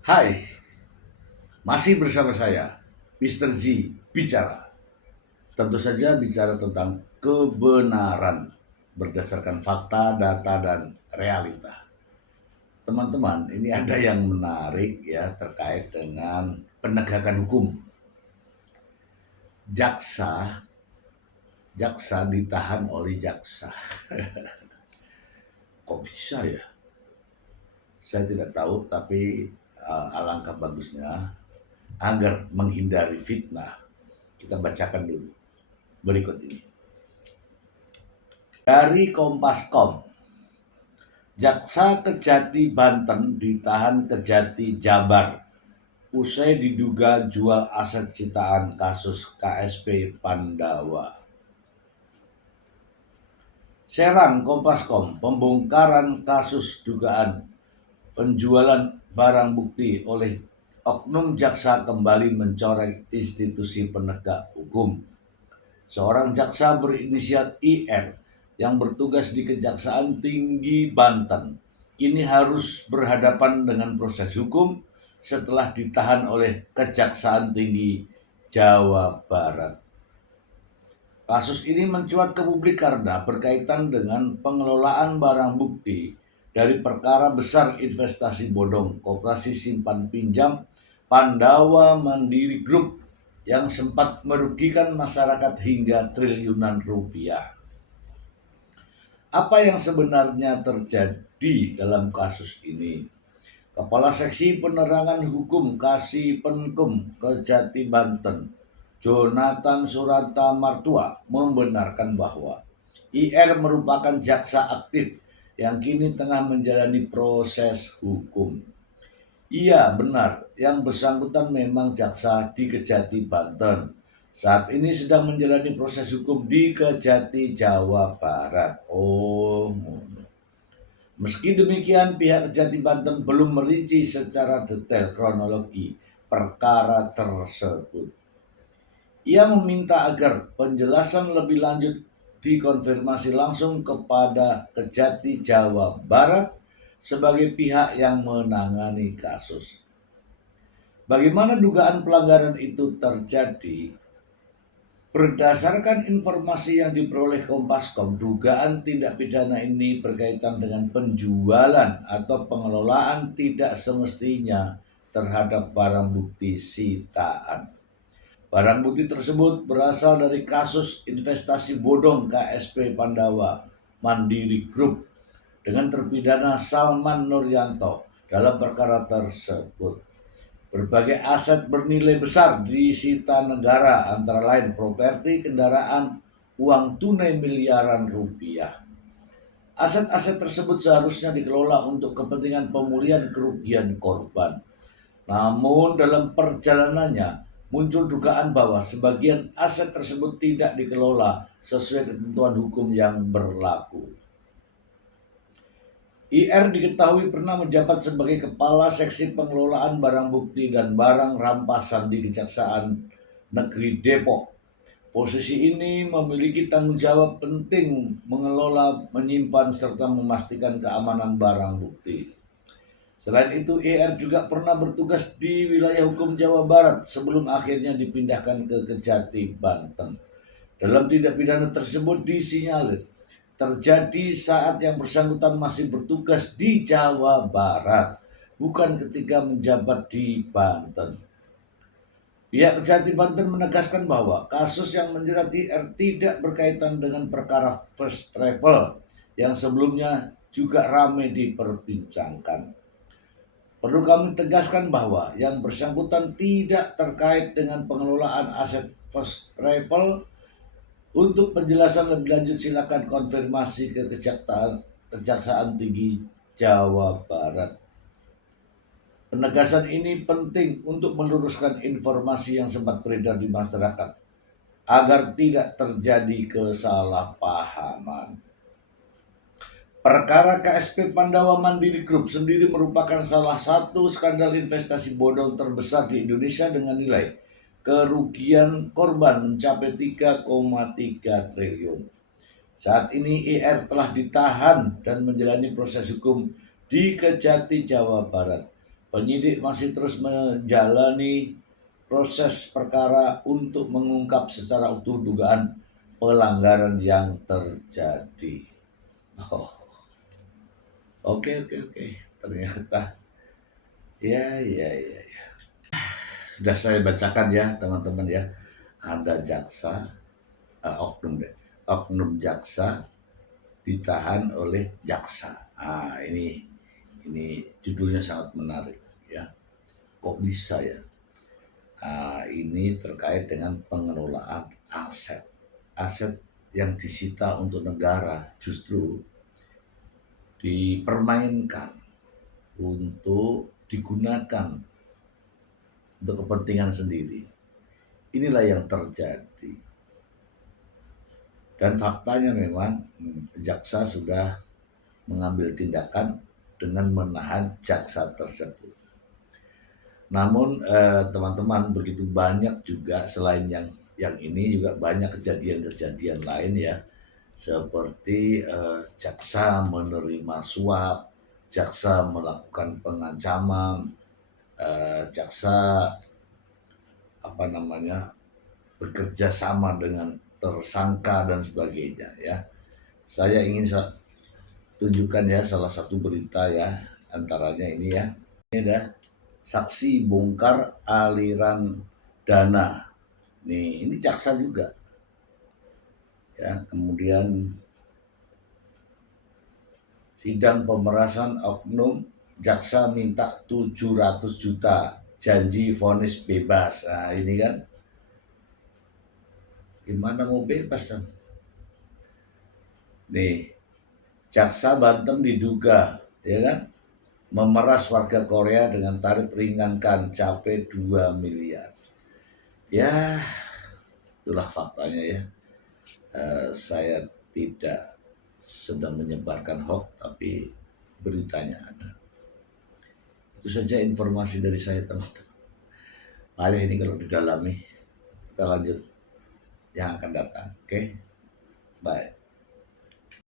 Hai, masih bersama saya, Mr. G, bicara. Tentu saja bicara tentang kebenaran berdasarkan fakta, data, dan realita. Teman-teman, ini ada yang menarik ya terkait dengan penegakan hukum. Jaksa, jaksa ditahan oleh jaksa. Kok bisa ya? Saya tidak tahu, tapi alangkah bagusnya agar menghindari fitnah. Kita bacakan dulu berikut ini. Dari Kompas.com, Jaksa Kejati Banten ditahan Kejati Jabar usai diduga jual aset sitaan kasus KSP Pandawa. Serang Kompas.com, pembongkaran kasus dugaan penjualan barang bukti oleh oknum jaksa kembali mencoreng institusi penegak hukum. Seorang jaksa berinisial IR yang bertugas di Kejaksaan Tinggi Banten kini harus berhadapan dengan proses hukum setelah ditahan oleh Kejaksaan Tinggi Jawa Barat. Kasus ini mencuat ke publik karena berkaitan dengan pengelolaan barang bukti dari perkara besar investasi bodong Koperasi Simpan Pinjam Pandawa Mandiri Group yang sempat merugikan masyarakat hingga triliunan rupiah. Apa yang sebenarnya terjadi dalam kasus ini? Kepala Seksi Penerangan Hukum Kasipenkum Kejati Banten, Jonathan Surata Martua, membenarkan bahwa IR merupakan jaksa aktif yang kini tengah menjalani proses hukum. Iya, benar, yang bersangkutan memang jaksa di Kejati Banten. Saat ini sedang menjalani proses hukum di Kejati Jawa Barat. Meski demikian, pihak Kejati Banten belum merinci secara detail kronologi perkara tersebut. Ia meminta agar penjelasan lebih lanjut dikonfirmasi langsung kepada Kejati Jawa Barat sebagai pihak yang menangani kasus. Bagaimana dugaan pelanggaran itu terjadi? Berdasarkan informasi yang diperoleh Kompas.com, dugaan tindak pidana ini berkaitan dengan penjualan atau pengelolaan tidak semestinya terhadap barang bukti sitaan. Barang bukti tersebut berasal dari kasus investasi bodong KSP Pandawa Mandiri Group dengan terpidana Salman Nuryanto dalam perkara tersebut. Berbagai aset bernilai besar disita negara, antara lain properti, kendaraan, uang tunai miliaran rupiah. Aset-aset tersebut seharusnya dikelola untuk kepentingan pemulihan kerugian korban. Namun dalam perjalanannya muncul dugaan bahwa sebagian aset tersebut tidak dikelola sesuai ketentuan hukum yang berlaku. IR diketahui pernah menjabat sebagai Kepala Seksi Pengelolaan Barang Bukti dan Barang Rampasan di Kejaksaan Negeri Depok. Posisi ini memiliki tanggung jawab penting mengelola, menyimpan, serta memastikan keamanan barang bukti. Selain itu, IR juga pernah bertugas di wilayah hukum Jawa Barat sebelum akhirnya dipindahkan ke Kejati, Banten. Dalam tindak pidana tersebut disinyalir terjadi saat yang bersangkutan masih bertugas di Jawa Barat, bukan ketika menjabat di Banten. Pihak Kejati Banten menegaskan bahwa kasus yang menjerat IR tidak berkaitan dengan perkara first travel yang sebelumnya juga ramai diperbincangkan. Perlu kami tegaskan bahwa yang bersangkutan tidak terkait dengan pengelolaan aset first travel. Untuk penjelasan lebih lanjut silakan konfirmasi ke Kejaksaan Tinggi Jawa Barat. Penegasan ini penting untuk meluruskan informasi yang sempat beredar di masyarakat agar tidak terjadi kesalahpahaman. Perkara KSP Pandawa Mandiri Group sendiri merupakan salah satu skandal investasi bodong terbesar di Indonesia dengan nilai kerugian korban mencapai 3,3 triliun. Saat ini IR telah ditahan dan menjalani proses hukum di Kejati Jawa Barat. Penyidik masih terus menjalani proses perkara untuk mengungkap secara utuh dugaan pelanggaran yang terjadi. Oh, oke. Ternyata ya. Sudah saya bacakan ya teman-teman ya. Ada jaksa, oknum jaksa ditahan oleh jaksa. Ini judulnya sangat menarik ya. Kok bisa ya? Ini terkait dengan pengelolaan aset. Aset yang disita untuk negara justru dipermainkan untuk digunakan untuk kepentingan sendiri. Inilah yang terjadi. Dan faktanya memang jaksa sudah mengambil tindakan dengan menahan jaksa tersebut. Namun teman-teman, begitu banyak juga selain yang ini juga banyak kejadian-kejadian lain ya, seperti jaksa menerima suap, jaksa melakukan pengancaman, jaksa bekerja sama dengan tersangka dan sebagainya ya. Saya ingin tunjukkan ya salah satu berita ya, antaranya ini ya. Ini ada saksi bongkar aliran dana. Nih, ini jaksa juga. Ya, kemudian sidang pemerasan oknum, jaksa minta 700 juta, janji vonis bebas. Nah, ini kan gimana mau bebas kan? Nih, jaksa Banten diduga ya kan memeras warga Korea dengan tarif ringankan capai 2 miliar. Ya, itulah faktanya ya. Saya tidak sedang menyebarkan hoax, tapi beritanya ada. Itu saja informasi dari saya teman-teman. Payah ini kalau didalami. Kita lanjut yang akan datang. Oke, bye.